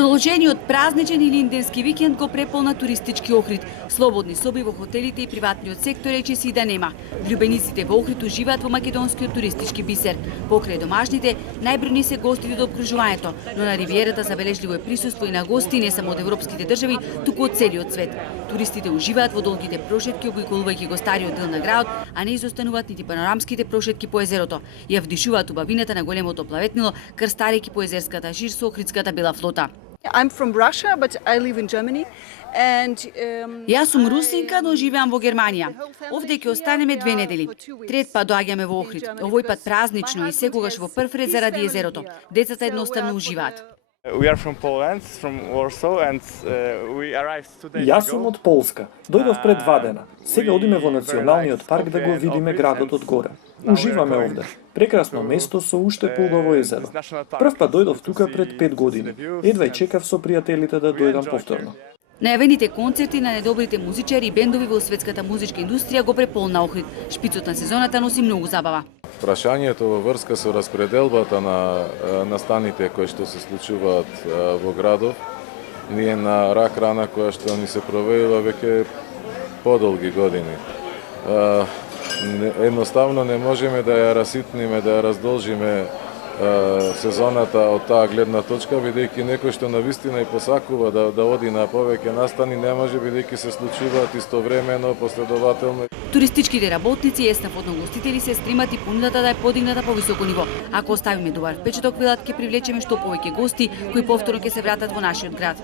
Продолжениот празничен или инденски викенд го преполна туристички Охрид. Слободни соби во хотелите и приватниот сектор речиси и да нема. Влюбениците во Охрид уживаат во македонскиот туристички бисер. Покрај домашните, најбројни се гостите од опкружувањето, но на ривиерата забележливо е присуство и на гости не само од европските држави, туку од целиот свет. Туристите уживаат во долгите прошетки обиколувајќи го стариот дел на градот, а не изостануваат нити панорамските прошетки по езерото. Ја вдишуваат убавината на големото плаветнило, крстарејќи по езерската шир со охридската бела флота. I'm from Russia, but I live in Germany. Јас сум русинка, но живеам во Германија. Овде ќе останеме 2 недели. Трет пат доаѓаме во Охрид. Овој пат празнично и секогаш во прв ред заради езерото. Децата едноставно уживаат. Јас сум од Полска. Дојдов пред 2 дена. Сега одиме во националниот парк да го видиме градот од горе. Уживаме овде. Прекрасно место со уште поубаво езеро. Прв пат дојдов тука пред 5 години. Едва и чекав со пријателите да дојдам повторно. Најавените концерти на недобрите музичари и бендови во светската музичка индустрија го преполна Охрид. Шпицот на сезоната носи многу забава. Прашањето во врска со распределбата на настаните кои што се случуваат во градов, ние на рак рана која што ни се провеила веќе подолги години. Едноставно не можеме да ја раситниме, да ја раздолжиме сезоната од таа гледна точка, бидејќи некој што навистина и посакува да оди на повеќе настани, не може бидејќи се случуваат истовремено, последователно. Туристичките работници и еснафот гостители се стремат и понудата да е подигната по високо ниво. Ако оставиме добар впечаток, велат ќе привлечеме што повеќе гости кои повторно ќе се вратат во нашиот град.